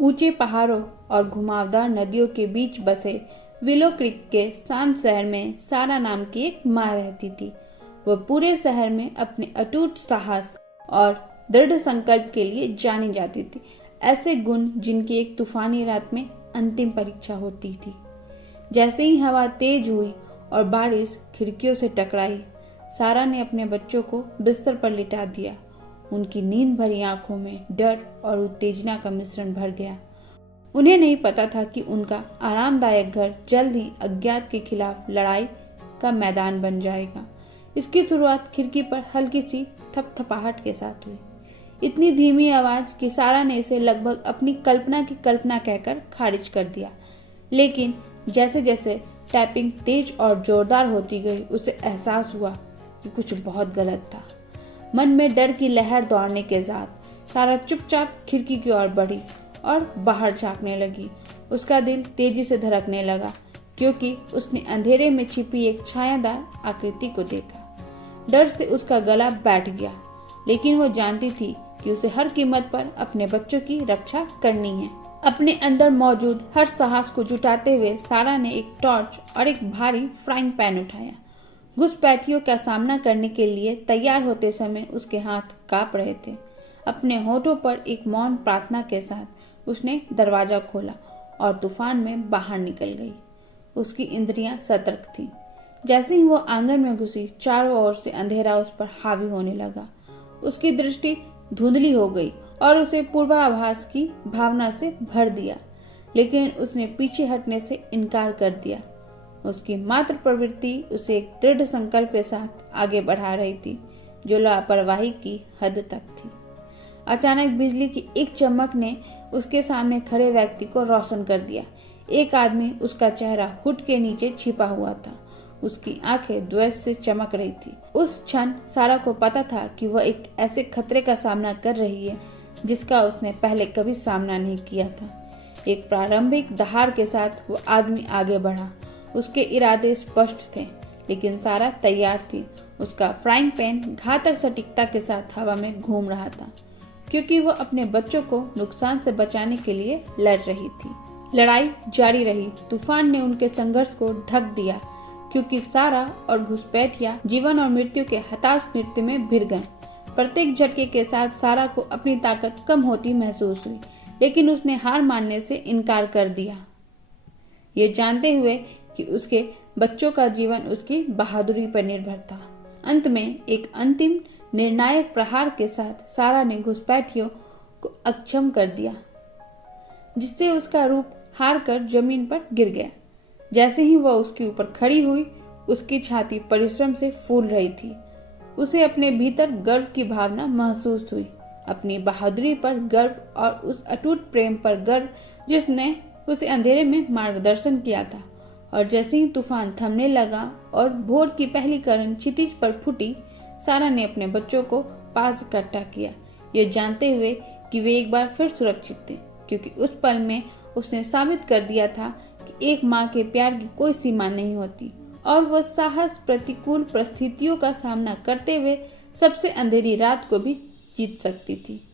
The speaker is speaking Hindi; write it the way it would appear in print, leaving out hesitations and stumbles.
ऊंचे पहाड़ों और घुमावदार नदियों के बीच बसे विलो क्रीक के शांत शहर में सारा नाम की एक माँ रहती थी। वह पूरे शहर में अपने अटूट साहस और दृढ़ संकल्प के लिए जानी जाती थी। ऐसे गुण जिनकी एक तूफानी रात में अंतिम परीक्षा होती थी। जैसे ही हवा तेज हुई और बारिश खिड़कियों से टकराई, सारा ने अपने बच्चों को बिस्तर पर लिटा दिया। उनकी नींद भरी आंखों में डर और उत्तेजना का मिश्रण भर गया। उन्हें नहीं पता था कि उनका आरामदायक घर जल्द ही अज्ञात के खिलाफ लड़ाई का मैदान बन जाएगा। इसकी शुरुआत खिड़की पर हल्की सी थपथपाहट के साथ हुई। इतनी धीमी आवाज कि सारा ने इसे लगभग अपनी कल्पना की कल्पना कहकर खारिज कर दिया। लेकिन जैसे जैसे टैपिंग तेज और जोरदार होती गई, उसे एहसास हुआ कि कुछ बहुत गलत था। मन में डर की लहर दौड़ने के साथ सारा चुपचाप खिड़की की ओर बढ़ी और बाहर झांकने लगी। उसका दिल तेजी से धड़कने लगा क्योंकि उसने अंधेरे में छिपी एक छायादार आकृति को देखा। डर से उसका गला बैठ गया, लेकिन वो जानती थी कि उसे हर कीमत पर अपने बच्चों की रक्षा करनी है। अपने अंदर मौजूद हर साहस को जुटाते हुए सारा ने एक टॉर्च और एक भारी फ्राइंग पैन उठाया। घुसपैठियों का सामना करने के लिए तैयार होते समय उसके हाथ कांप रहे थे। अपने होठों पर एक मौन प्रार्थना के साथ उसने दरवाजा खोला और तूफान में बाहर निकल गई। उसकी इंद्रियां सतर्क थीं। जैसे ही वो आंगन में घुसी, चारों ओर से अंधेरा उस पर हावी होने लगा। उसकी दृष्टि धुंधली हो गई और उसे पूर्वाभास की भावना से भर दिया, लेकिन उसने पीछे हटने से इनकार कर दिया। उसकी मात्र प्रवृत्ति उसे एक दृढ़ संकल्प के साथ आगे बढ़ा रही थी, जो लापरवाही की हद तक थी। अचानक बिजली की एक चमक ने उसके सामने खड़े व्यक्ति को रोशन कर दिया। एक आदमी, उसका चेहरा हुड के नीचे छिपा हुआ था। उसकी आंखें द्वेष से चमक रही थी। उस क्षण सारा को पता था कि वह एक ऐसे खतरे का सामना कर रही है जिसका उसने पहले कभी सामना नहीं किया था। एक प्रारंभिक दहाड़ के साथ वो आदमी आगे बढ़ा। उसके इरादे स्पष्ट थे, लेकिन सारा तैयार थी। उसका फ्राइंग पैन घातक सटीकता के साथ हवा में घूम रहा था, क्योंकि वो अपने बच्चों को नुकसान से बचाने के लिए लड़ रही थी। लड़ाई जारी रही। तूफान ने उनके संघर्ष को ढक दिया, क्योंकि सारा और घुसपैठिया जीवन और मृत्यु के हताश नृत्य में भिड़ गए। प्रत्येक झटके के साथ सारा को अपनी ताकत कम होती महसूस हुई, लेकिन उसने हार मानने से इनकार कर दिया, ये जानते हुए कि उसके बच्चों का जीवन उसकी बहादुरी पर निर्भर था। अंत में एक अंतिम निर्णायक प्रहार के साथ सारा ने घुसपैठियों को अक्षम कर दिया, जिससे उसका रूप हार कर जमीन पर गिर गया। जैसे ही वह उसके ऊपर खड़ी हुई, उसकी छाती परिश्रम से फूल रही थी। उसे अपने भीतर गर्व की भावना महसूस हुई, अपनी बहादुरी पर गर्व और उस अटूट प्रेम पर गर्व जिसने उसे अंधेरे में मार्गदर्शन किया था। और जैसे ही तूफान थमने लगा और भोर की पहली किरण क्षितिज पर फूटी, सारा ने अपने बच्चों को पास इकट्ठा किया, ये जानते हुए कि वे एक बार फिर सुरक्षित थे, क्योंकि उस पल में उसने साबित कर दिया था कि एक माँ के प्यार की कोई सीमा नहीं होती और वह साहस प्रतिकूल परिस्थितियों का सामना करते हुए सबसे अंधेरी रात को भी जीत सकती थी।